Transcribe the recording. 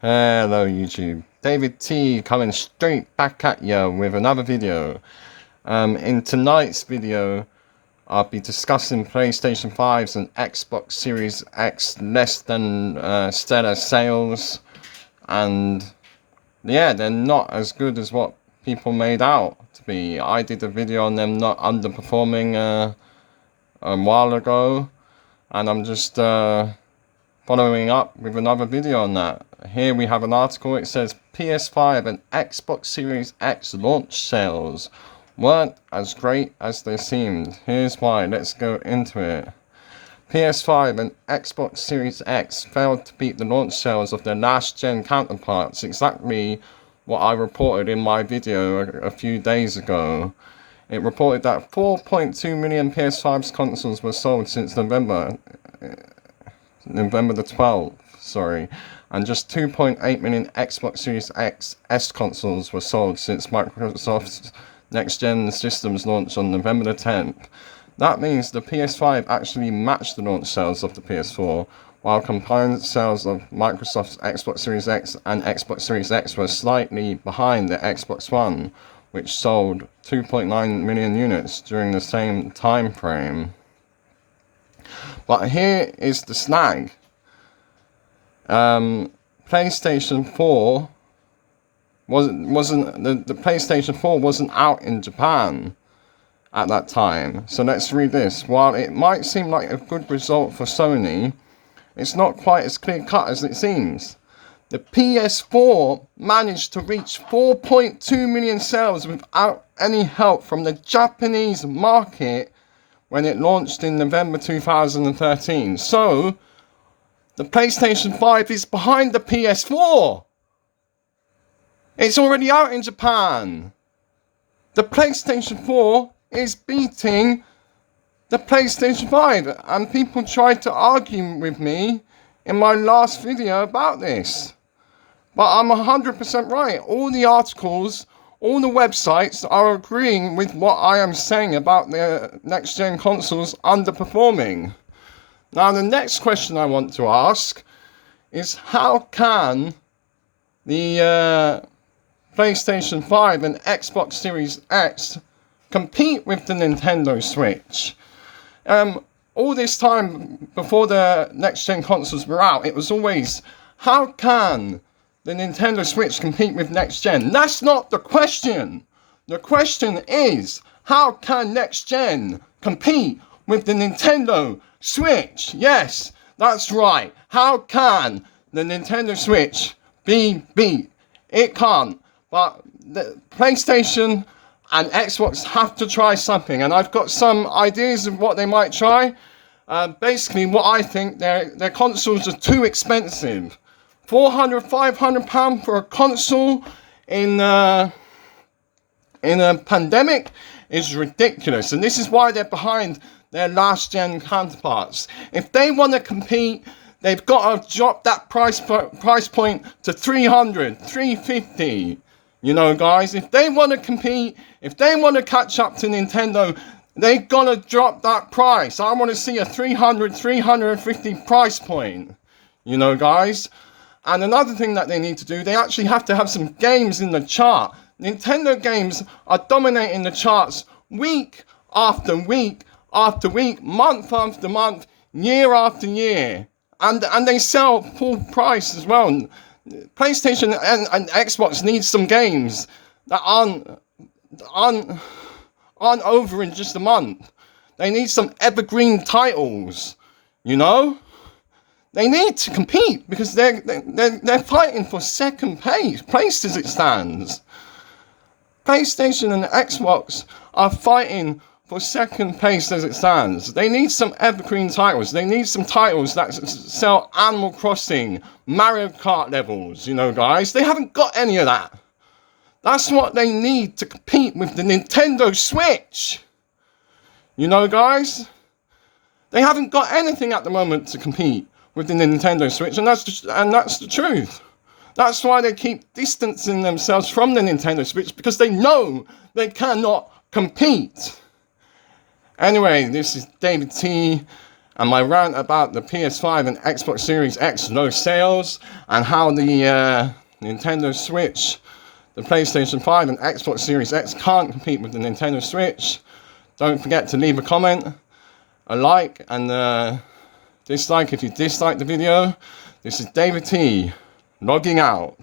Hello YouTube, David T coming straight back at you with another video. In tonight's video, I'll be discussing PlayStation 5's and Xbox Series X less than stellar sales, and yeah, they're not as good as what people made out to be. I did a video on them not underperforming a while ago, and I'm just following up with another video on that. Here we have an article. It says PS5 and Xbox Series X launch sales weren't as great as they seemed. Here's why. Let's go into it. PS5 and Xbox Series X failed to beat the launch sales of their last-gen counterparts, exactly what I reported in my video a few days ago. It reported that 4.2 million PS5 consoles were sold since November the 12th, and just 2.8 million Xbox Series X S consoles were sold since Microsoft's next-gen systems launched on November the 10th. That means the PS5 actually matched the launch sales of the PS4, while combined sales of Microsoft's Xbox Series X and Xbox Series X were slightly behind the Xbox One, which sold 2.9 million units during the same time frame. But here is the snag. PlayStation 4 the PlayStation 4 wasn't out in Japan at that time. So let's read this. While it might seem like a good result for Sony, it's not quite as clear-cut as it seems. The PS4 managed to reach 4.2 million sales without any help from the Japanese market when it launched in November 2013. So, the PlayStation 5 is behind the PS4. It's already out in Japan. The PlayStation 4 is beating the PlayStation 5. And people tried to argue with me in my last video about this. But I'm 100% right. All the articles, all the websites are agreeing with what I am saying about the next-gen consoles underperforming. Now, the next question I want to ask is how can the PlayStation 5 and Xbox Series X compete with the Nintendo Switch? All this time before the next-gen consoles were out, it was always, how can the Nintendo Switch compete with next-gen? That's not the question. The question is, how can next-gen compete with the Nintendo Switch? Yes, that's right. How can the Nintendo Switch be beat? It can't. But the PlayStation and Xbox have to try something. And I've got some ideas of what they might try. Basically, what I think, their consoles are too expensive. £400, £500 for a console in a pandemic is ridiculous. And this is why they're behind their last-gen counterparts. If they want to compete, they've got to drop that price point to 300, 350. You know, guys, if they want to compete, if they want to catch up to Nintendo, they've got to drop that price. I want to see a 300, 350 price point. You know, guys. And another thing that they need to do, they actually have to have some games in the chart. Nintendo games are dominating the charts week after week after week, month after month, year after year. And they sell full price as well. PlayStation and Xbox need some games that aren't over in just a month. They need some evergreen titles, you know? They need to compete because they're fighting for second place as it stands. PlayStation and Xbox are fighting for second place as it stands. They need some evergreen titles. They need some titles that sell Animal Crossing, Mario Kart levels, you know, guys. They haven't got any of that. That's what they need to compete with the Nintendo Switch. You know, guys? They haven't got anything at the moment to compete with the Nintendo Switch, and that's the truth. That's why they keep distancing themselves from the Nintendo Switch, because they know they cannot compete. Anyway, this is David T, and my rant about the PS5 and Xbox Series X no sales, and how the Nintendo Switch, the PlayStation 5 and Xbox Series X can't compete with the Nintendo Switch. Don't forget to leave a comment, a like, and dislike if you dislike the video. This is David T, logging out.